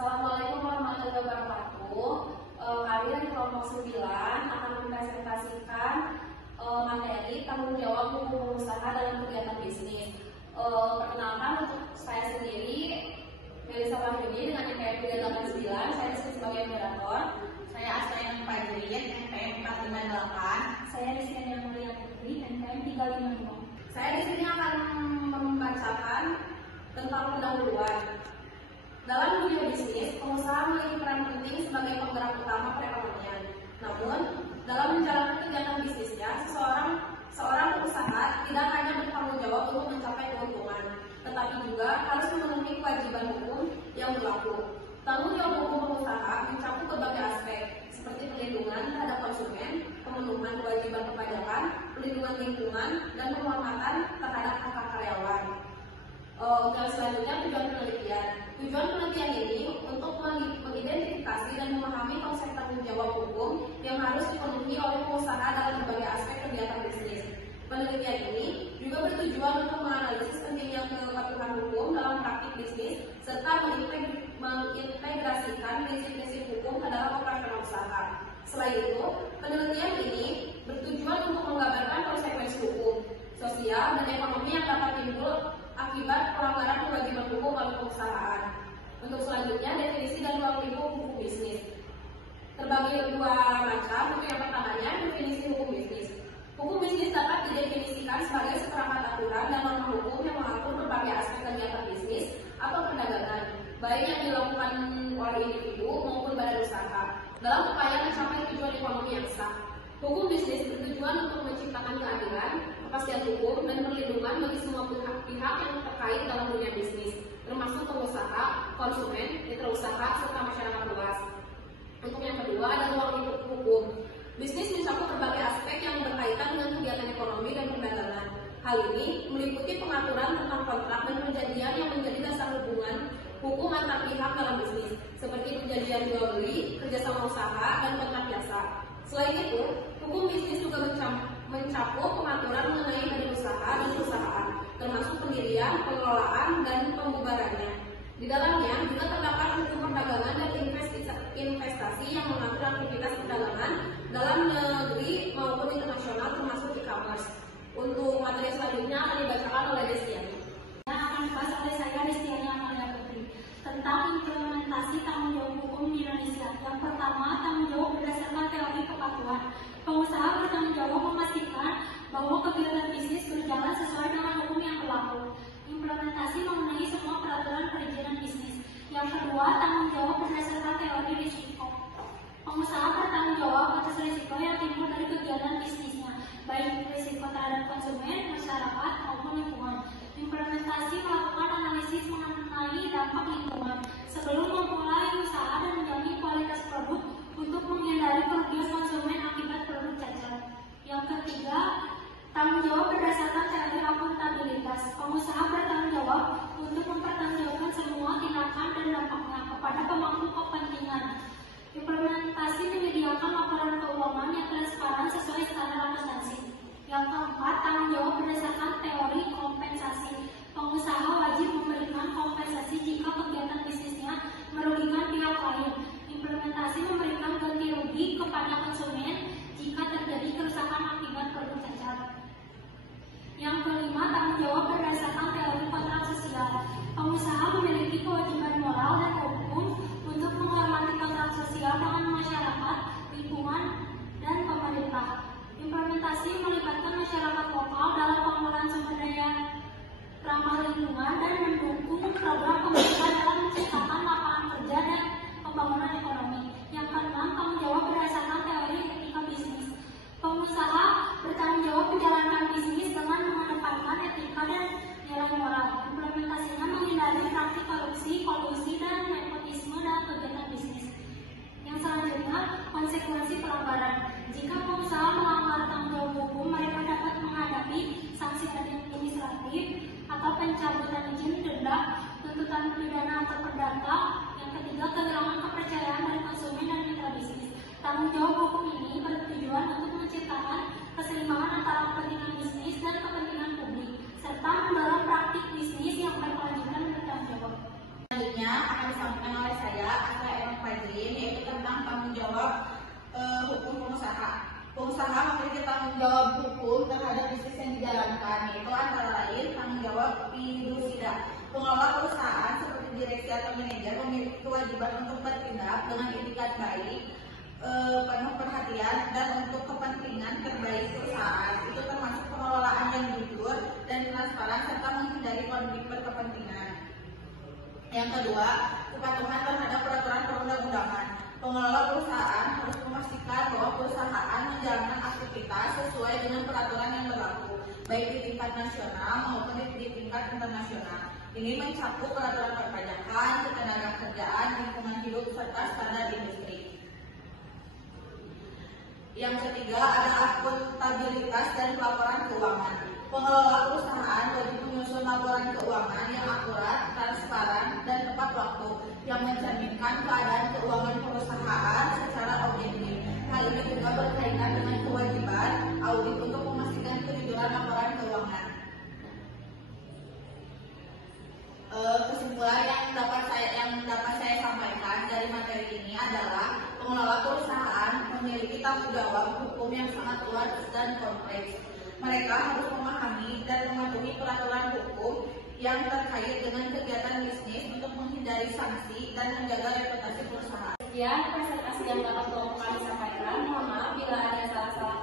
Assalamualaikum warahmatullahi wabarakatuh. Kami dari kelompok 9 akan mempresentasikan materi tanggung jawab hukum usaha dalam kegiatan bisnis. Perkenalkan, untuk saya sendiri, Melisa Wahyudi dengan NPM 389, saya disini sebagai moderator. Saya Asnayan Fajrin, NPM 458. Saya Rizkyana Mulia Putri, NPM 355. Saya di sini akan membacakan tentang pendahuluan. Dalam dunia bisnis, pengusaha memiliki peran penting sebagai penggerak utama perekonomian. Namun, dalam menjalankan kegiatan bisnisnya, seorang pengusaha tidak hanya bertanggung jawab untuk mencapai keuntungan, tetapi juga harus memenuhi kewajiban hukum yang berlaku. Tanggung jawab hukum pengusaha mencakup berbagai aspek, seperti perlindungan terhadap konsumen, pemenuhan kewajiban perpajakan, perlindungan lingkungan, dan penghormatan terhadap hak karyawan. Selanjutnya, tujuan penelitian. Tujuan penelitian ini untuk mengidentifikasi dan memahami konsep tanggung jawab hukum yang harus dipenuhi oleh pengusaha dalam berbagai aspek kegiatan bisnis. Penelitian ini juga bertujuan untuk menganalisis pentingnya kepatuhan hukum dalam praktik bisnis serta mengintegrasikan prinsip-prinsip hukum ke dalam operasional usaha. Selain itu, penelitian ini bertujuan untuk menggambarkan konsekuensi hukum, sosial, dan ekonomi yang dapat timbul akibat pelanggaran kewajiban hukum oleh perusahaan. Untuk selanjutnya, definisi dan ruang lingkup hukum bisnis terbagi dua macam. Untuk yang pertamanya, definisi hukum bisnis. Hukum bisnis dapat didefinisikan sebagai seperangkat aturan dan norma hukum yang mengatur berbagai aspek kegiatan bisnis atau perdagangan, baik yang dilakukan oleh individu maupun badan usaha, dalam upaya mencapai tujuan ekonomi yang sah. Hukum bisnis bertujuan untuk menciptakan keadilan, kepastian hukum, dan perlindungan bagi semua pihak yang terkait dalam dunia bisnis, termasuk pengusaha, konsumen, mitra usaha, serta masyarakat luas. Untuk yang kedua, ada ruang lingkup hukum. Bisnis mencakup berbagai aspek yang berkaitan dengan kegiatan ekonomi dan perdagangan. Hal ini meliputi pengaturan tentang kontrak dan perjanjian yang menjadi dasar hubungan hukum antar pihak dalam bisnis, seperti perjanjian jual beli, kerjasama usaha, dan kontrak jasa. Selain itu, hukum bisnis juga mencakup pengaturan mengenai badan usaha dan perusahaan, termasuk pendirian, pengelolaan, dan pembubarannya. Di dalamnya juga terdapat hukum perdagangan dan investasi yang mengatur aktivitas perdagangan dalam negeri maupun internasional, termasuk e-commerce. Untuk materi selanjutnya akan dibacakan oleh Destiani. Yang akan dibahas oleh saya, Rizkyana Mulia Putri, tentang implementasi tanggung jawab hukum di Indonesia. Yang pertama, tanggung jawab berdasarkan teori kepatuhan. Pengusaha bertanggung jawab memastikan bahwa kegiatan bisnis berjalan sesuai dengan hukum yang berlaku. Implementasi memenuhi semua peraturan perizinan bisnis. Yang kedua, tanggung jawab berdasarkan teori risiko. Pengusaha bertanggung jawab atas risiko yang timbul dari kegiatan bisnisnya, baik risiko terhadap konsumen, masyarakat, maupun lingkungan. Implementasi melakukan analisis mengenai dampak lingkungan sebelum memulai usaha dan menjamin kualitas produk untuk menghindari kerugian konsumen akibat produk cacat. Yang ketiga, tanggung jawab berdasarkan teori akuntabilitas. Pengusaha bertanggung jawab untuk mempertanggungjawabkan semua tindakan dan dampaknya kepada pemangku kepentingan. Implementasi menyediakan laporan keuangan yang transparan sesuai standar akuntansi. Yang keempat, tanggung jawab berdasarkan teori kompensasi. Pengusaha wajib memberikan kompensasi jika kegiatan usaha memiliki tanggung jawab hukum terhadap bisnis yang dijalankan, yaitu antara lain tanggung jawab fidusia. Pengelola perusahaan seperti direksi atau manajer memiliki kewajiban untuk bertindak dengan itikat baik, penuh perhatian, dan untuk kepentingan terbaik perusahaan. Itu termasuk pengelolaan yang jujur dan transparan serta menghindari konflik berkepentingan. Yang kedua, kepatuhan terhadap peraturan perundang-undangan. Pengelola perusahaan harus memastikan bahwa perusahaan menjalankan aktivitas sesuai dengan peraturan yang berlaku, baik di tingkat nasional maupun di tingkat internasional. Ini mencakup peraturan perpajakan, ketenagakerjaan, lingkungan hidup, serta standar industri. Yang ketiga, ada akuntabilitas dan pelaporan keuangan. Pengelola perusahaan wajib menyusun laporan keuangan yang akurat, transparan, dan tepat waktu, yang mencerminkan keadaan keuangan perusahaan secara objektif. Hal ini juga berkaitan dengan kewajiban audit untuk memastikan kejujuran laporan keuangan. Kesimpulan yang dapat saya sampaikan dari materi ini adalah pengelola perusahaan memiliki tanggung jawab hukum yang sangat luas dan kompleks. Mereka harus memahami dan mematuhi peraturan hukum yang terkait dengan kegiatan bisnis untuk menghindari sanksi dan menjaga reputasi perusahaan. Sekian presentasi yang dapat kami sampaikan. Mohon maaf bila ada salah-salah